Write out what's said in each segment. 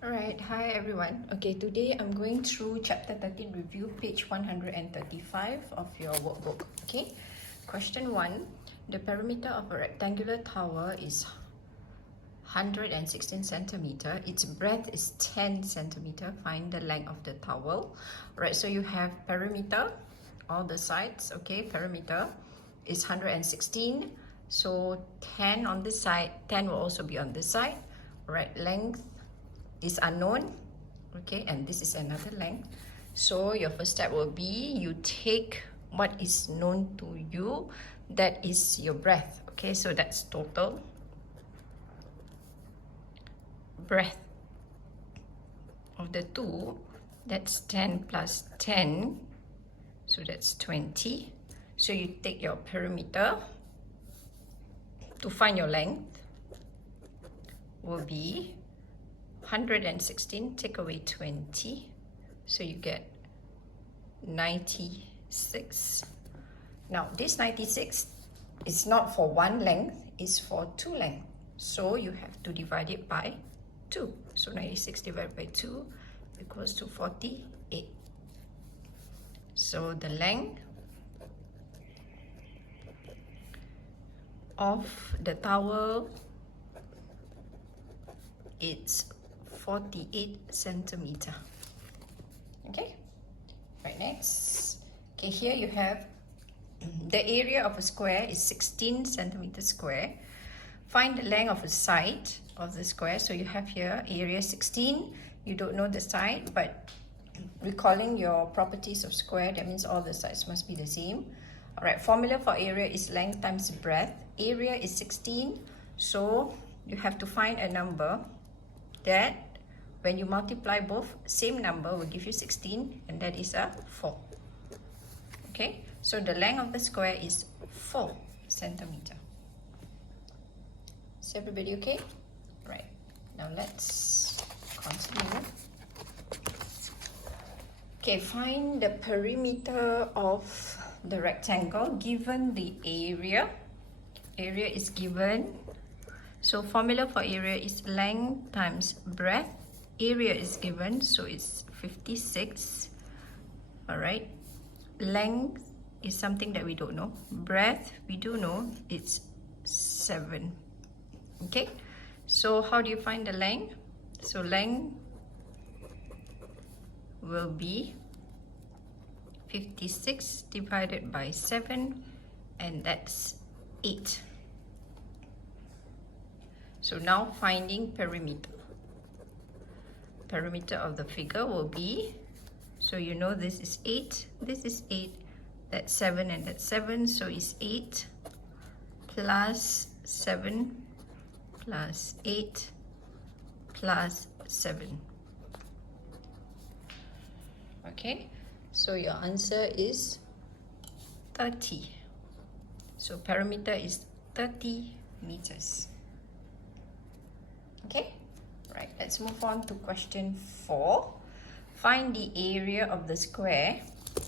Alright, hi everyone. Okay, today I'm going through chapter 13 review, page 135 of your workbook. Okay, question 1. The perimeter of a rectangular tower is 116 centimeter. Its breadth is 10 centimeter. Find the length of the tower. Alright, so you have perimeter, all the sides. Okay, perimeter is 116. So 10 on this side, 10 will also be on this side. Alright, length is unknown, okay, and this is another length. So your first step will be you take what is known to you, that is your breadth. Okay, so that's total breadth of the two. That's 10 plus 10, so that's 20. So you take your perimeter to find your length will be 116, take away 20, so you get 96. Now this 96 is not for one length, it's for two lengths. So you have to divide it by 2. So 96 divided by 2 equals to 48. So the length of the tower is 48 centimeter. Okay, right, next. Okay, here you have the area of a square is 16 centimeter square. Find the length of a side of the square. So you have here area 16. You don't know the side, but recalling your properties of square, that means all the sides must be the same. Alright, formula for area is length times breadth. Area is 16, so you have to find a number that when you multiply both, same number will give you 16, and that is a 4. Okay, so the length of the square is 4 centimeter. Is everybody okay? Right, now let's continue. Okay, find the perimeter of the rectangle given the area. Area is given. So formula for area is length times breadth. Area is given, so it's 56. Alright. Length is something that we don't know. Breadth, we do know, it's 7. Okay. So how do you find the length? So length will be 56 divided by 7, and that's 8. So now finding perimeter. Perimeter of the figure will be, so you know this is 8, this is 8, that's 7 and that's 7, so it's 8 plus 7 plus 8 plus 7. Okay, so your answer is 30. So perimeter is 30 meters. Okay, right, let's move on to question 4. Find the area of the square.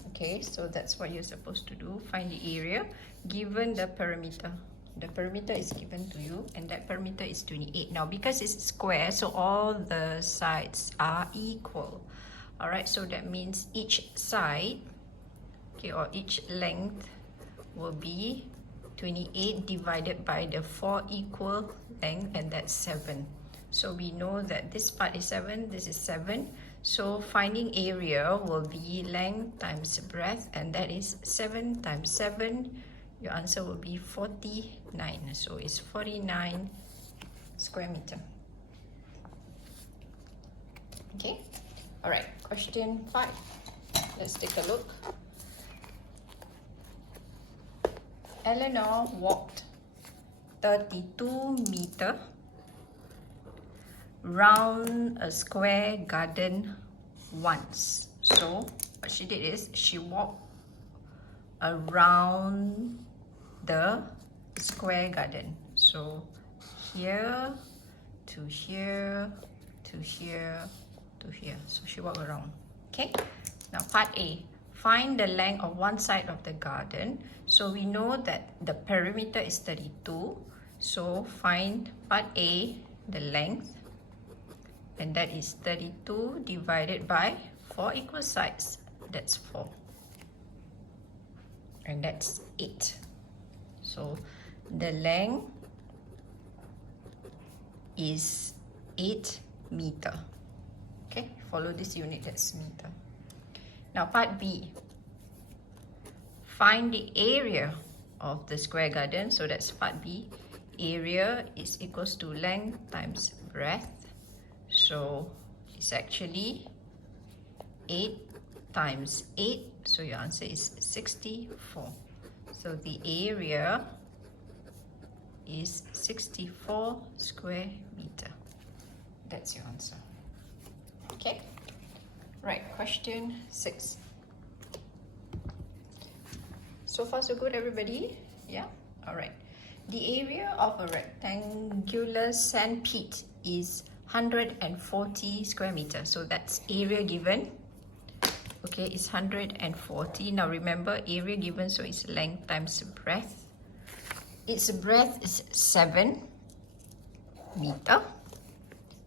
Okay, so that's what you're supposed to do. Find the area given the perimeter. The perimeter is given to you, and that perimeter is 28. Now, because it's square, so all the sides are equal. Alright, so that means each side, okay, or each length will be 28 divided by the 4 equal length, and that's 7. So we know that this part is 7, this is 7. So finding area will be length times breadth, and that is 7 times 7. Your answer will be 49. So it's 49 square meter. Okay. Alright, question 5. Let's take a look. Eleanor walked 32 meters round a square garden once. So what she did is she walked around the square garden. So here to here to here to here. So she walked around. Okay. Now part A. Find the length of one side of the garden. So we know that the perimeter is 32. So find part A, the length. and that is 32 divided by 4 equal sides. That's 4. And that's 8. So the length is 8 meter. Okay, follow this unit, that's meter. Now part B. Find the area of the square garden. So that's part B. Area is equals to length times breadth. So it's actually 8 times 8. So your answer is 64. So the area is 64 square meter. That's your answer. Okay. Right, question 6. So far so good, everybody? Yeah? Alright. The area of a rectangular sandpit is 140 square meters. So that's area given. Okay, it's 140. Now remember, area given, so it's length times breadth. Its breadth is 7 meter.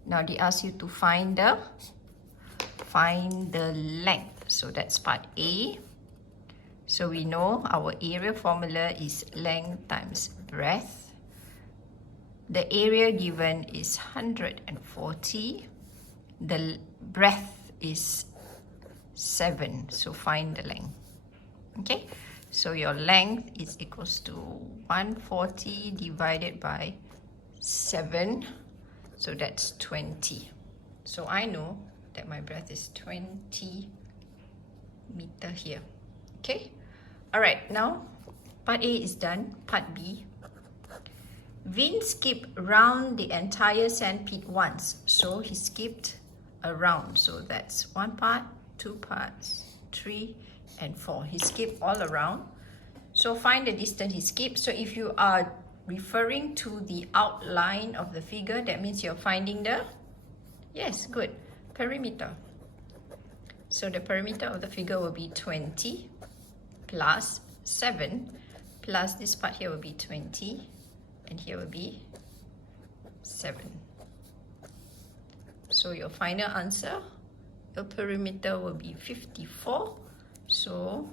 Now they ask you to find the length. So that's part A. So we know our area formula is length times breadth. The area given is 140. The breadth is 7. So find the length. Okay, so your length is equals to 140 divided by 7. So that's 20. So I know that my breadth is 20 meter here. Okay, alright, now part A is done. Part B. Vin skipped around the entire sandpit once. So he skipped around. So that's 1 part, 2 parts, 3 and 4. He skipped all around. So find the distance he skipped. So if you are referring to the outline of the figure, that means you're finding the, yes, good, perimeter. So the perimeter of the figure will be 20 plus 7 plus this part here will be 20 and here will be 7. So your final answer, your perimeter will be 54. So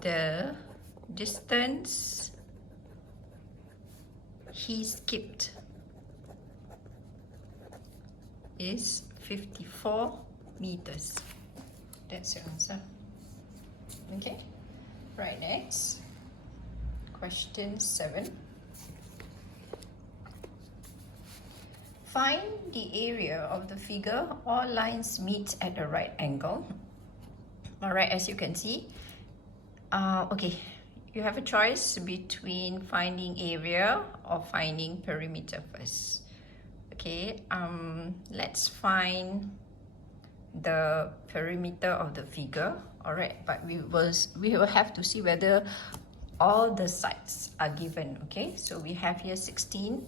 the distance he skipped is 54 meters. That's your answer. Okay, right, next question 7. Find the area of the figure. All lines meet at a right angle. Alright, as you can see, okay, you have a choice between finding area or finding perimeter first. Okay, let's find the perimeter of the figure. Alright, but we will have to see whether all the sides are given. Okay, so we have here 16.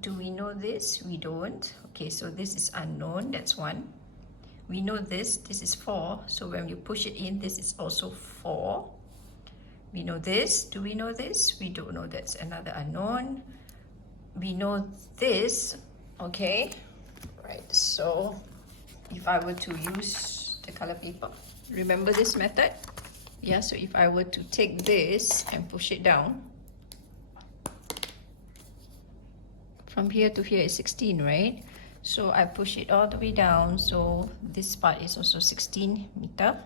Do we know this? We don't. Okay, so this is unknown. That's 1. We know this is 4. So when you push it in, this is also 4. We know this. Do we know this? We don't know. That's another unknown. We know this. Okay, right, so if I were to use the color paper, remember this method? Yeah, so if I were to take this and push it down, from here to here is 16, right? So I push it all the way down, so this part is also 16 meter.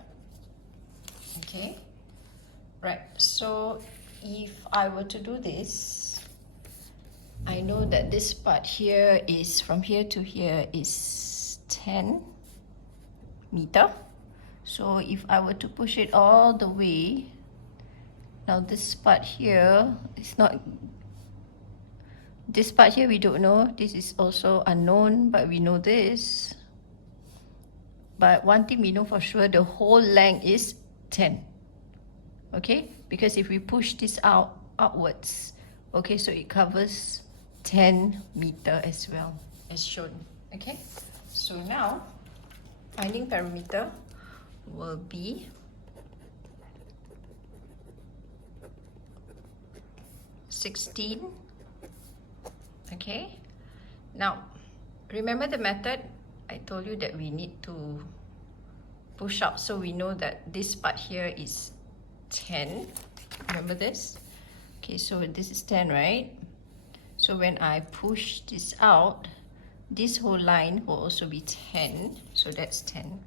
Okay, right, so if I were to do this, I know that this part here is, from here to here is 10 meter. So if I were to push it all the way, now this part here is not, this part here we don't know, this is also unknown, but we know this. But one thing we know for sure, the whole length is 10. Okay, because if we push this outwards, okay, so it covers 10 meter as well, as shown. Okay, so now finding perimeter will be 16. Okay, now Remember the method? I told you that we need to push out, so we know that this part here is 10. Remember this? Okay, so this is 10, right? So when I push this out, this whole line will also be 10. So that's 10.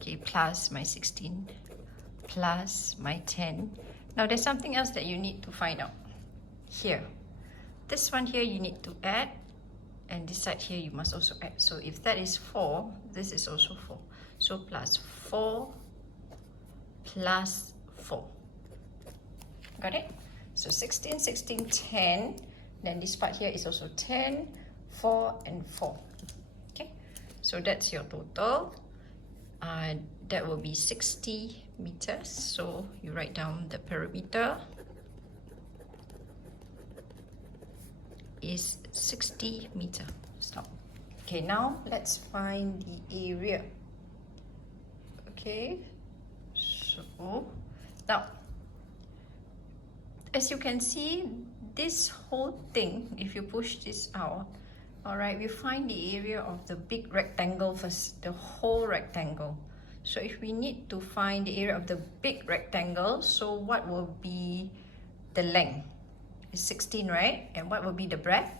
Okay, plus my 16, plus my 10. Now there's something else that you need to find out. Here. This one here you need to add, and this side here you must also add. So if that is 4, this is also 4. So plus 4 plus 4. Got it? So 16, 16, 10. Then this part here is also 10, 4, and 4. Okay? So that's your total. That will be 60 meters. So you write down the perimeter is 60 meter. Stop. Okay, now let's find the area. Okay, so now as you can see, this whole thing, if you push this out, all right, we find the area of the big rectangle first, the whole rectangle. So if we need to find the area of the big rectangle, so what will be the length? It's 16, right? And what will be the breadth?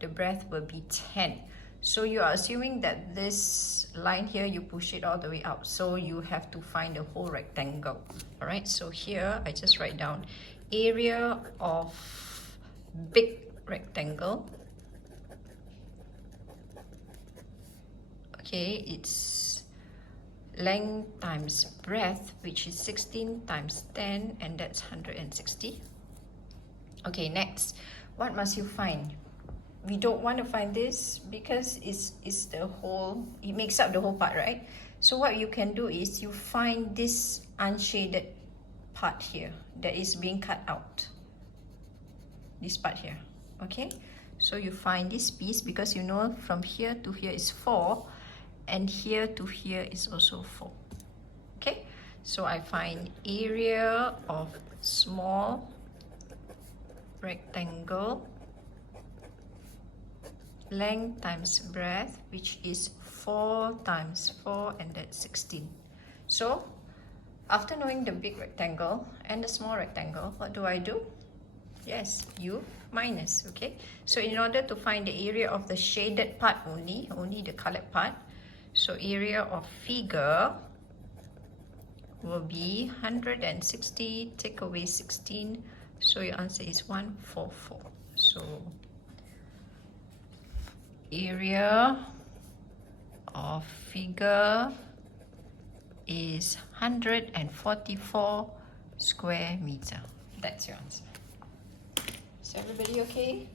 The breadth will be 10. So you are assuming that this line here, you push it all the way out. So you have to find the whole rectangle. All right, so here I just write down area of big rectangle. Okay, it's length times breadth, which is 16 times 10, and that's 160. Okay, next, what must you find? We don't want to find this because it's the whole, it makes up the whole part, right? So what you can do is you find this unshaded part here that is being cut out. This part here, okay? So you find this piece because you know from here to here is 4, and here to here is also 4. Okay, so I find area of small rectangle, length times breadth, which is 4 times 4, and that's 16. So after knowing the big rectangle and the small rectangle, what do I do? Yes, you minus. Okay, so in order to find the area of the shaded part only the colored part, so area of figure will be 160, take away 16, so your answer is 144. So area of figure is 144 square meter. That's your answer. Is everybody okay?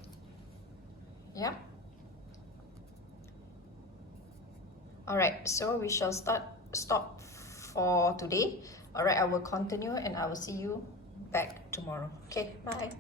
Yeah? Alright, so we shall stop for today. Alright, I will continue and I will see you back tomorrow. Okay, bye.